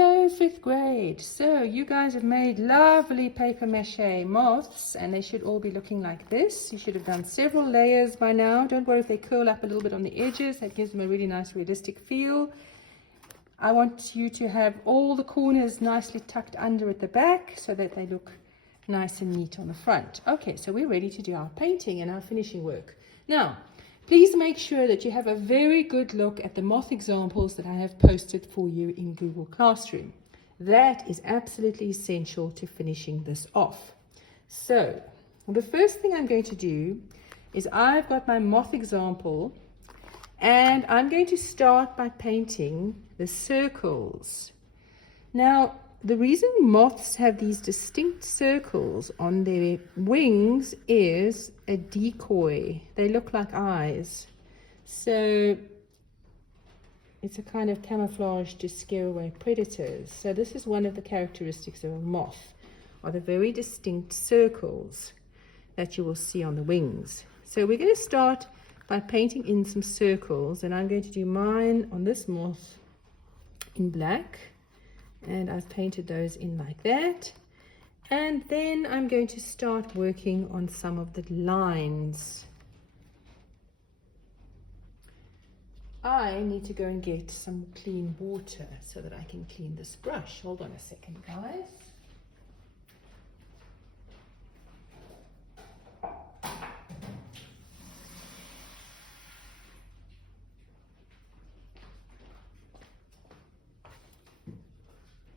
Hello, fifth grade. So you guys have made lovely paper mache moths, and they should all be looking like this. You should have done several layers by now. Don't worry if they curl up a little bit on the edges. That gives them a really nice realistic feel. I want you to have all the corners nicely tucked under at the back so that they look nice and neat on the front. Okay, so we're ready to do our painting and our finishing work. Now, please make sure that you have a very good look at the moth examples that I have posted for you in Google Classroom. That is absolutely essential to finishing this off. So, the first thing I'm going to do is I've got my moth example, and I'm going to start by painting the circles. Now, the reason moths have these distinct circles on their wings is a decoy. They look like eyes. So it's a kind of camouflage to scare away predators. So this is one of the characteristics of a moth, are the very distinct circles that you will see on the wings. So we're going to start by painting in some circles, and I'm going to do mine on this moth in black. And I've painted those in like that, and then I'm going to start working on some of the lines. I need to go and get some clean water so that I can clean this brush. Hold on a second, guys.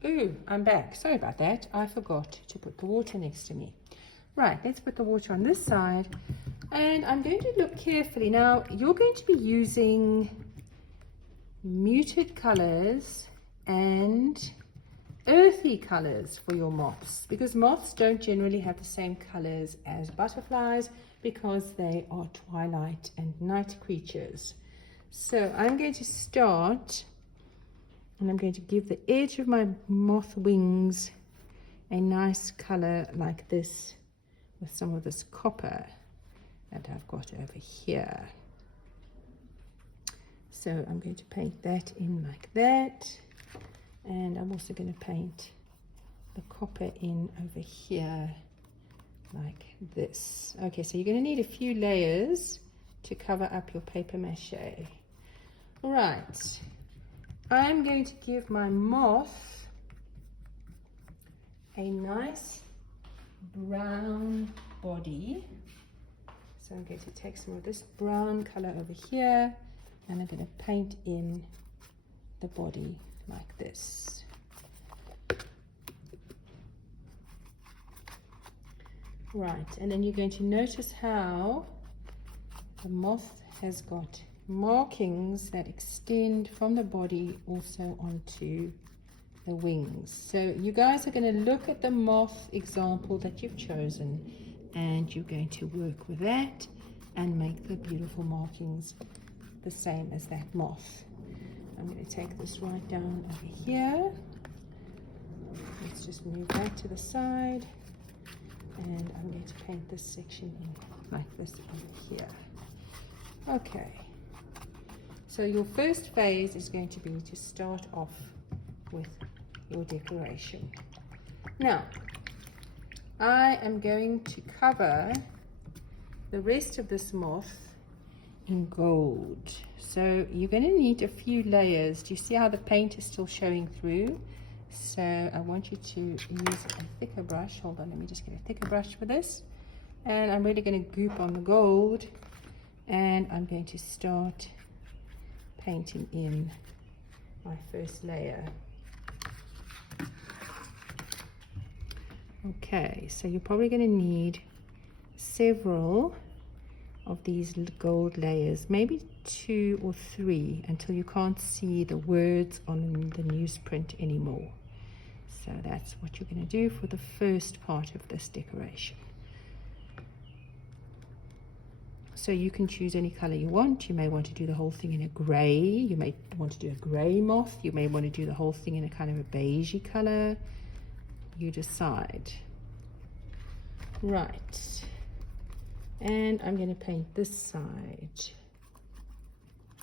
Ooh, I'm back. Sorry about that. I forgot to put the water next to me. Right, let's put the water on this side. And I'm going to look carefully. Now, you're going to be using muted colors and earthy colors for your moths, because moths don't generally have the same colors as butterflies because they are twilight and night creatures. So I'm going to start, and I'm going to give the edge of my moth wings a nice color like this with some of this copper that I've got over here. So I'm going to paint that in like that, and I'm also going to paint the copper in over here like this. Okay, so you're going to need a few layers to cover up your paper mache. All right. I'm going to give my moth a nice brown body. So I'm going to take some of this brown color over here, and I'm going to paint in the body like this. Right, and then you're going to notice how the moth has got markings that extend from the body also onto the wings. So you guys are going to look at the moth example that you've chosen, and you're going to work with that and make the beautiful markings the same as that moth. I'm going to take this right down over here. Let's just move that to the side, and I'm going to paint this section in like this over here. Okay. So your first phase is going to be to start off with your decoration. Now, I am going to cover the rest of this moth in gold. So you're going to need a few layers. Do you see how the paint is still showing through? So I want you to use a thicker brush. Hold on, let me just get a thicker brush for this. And I'm really going to goop on the gold, and I'm going to start painting in my first layer. Okay, so you're probably going to need several of these gold layers, maybe 2 or 3, until you can't see the words on the newsprint anymore. So that's what you're going to do for the first part of this decoration. So you can choose any color you want. You may want to do the whole thing in a gray. You may want to do a gray moth. You may want to do the whole thing in a kind of a beigey color. You decide. Right. And I'm going to paint this side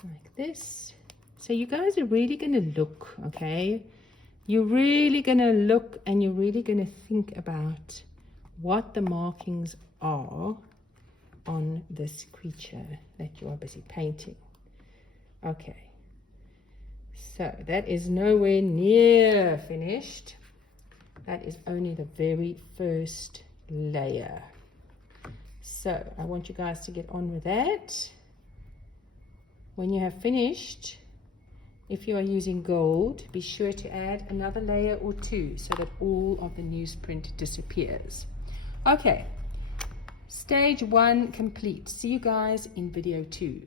like this. So you guys are really going to look, okay? you're really going to look and you're really going to think about what the markings are on this creature that you are busy painting. Okay, so that is nowhere near finished. That is only the very first layer. So I want you guys to get on with that. When you have finished, if you are using gold, be sure to add another layer or two so that all of the newsprint disappears. Okay, stage 1 complete. See you guys in video 2.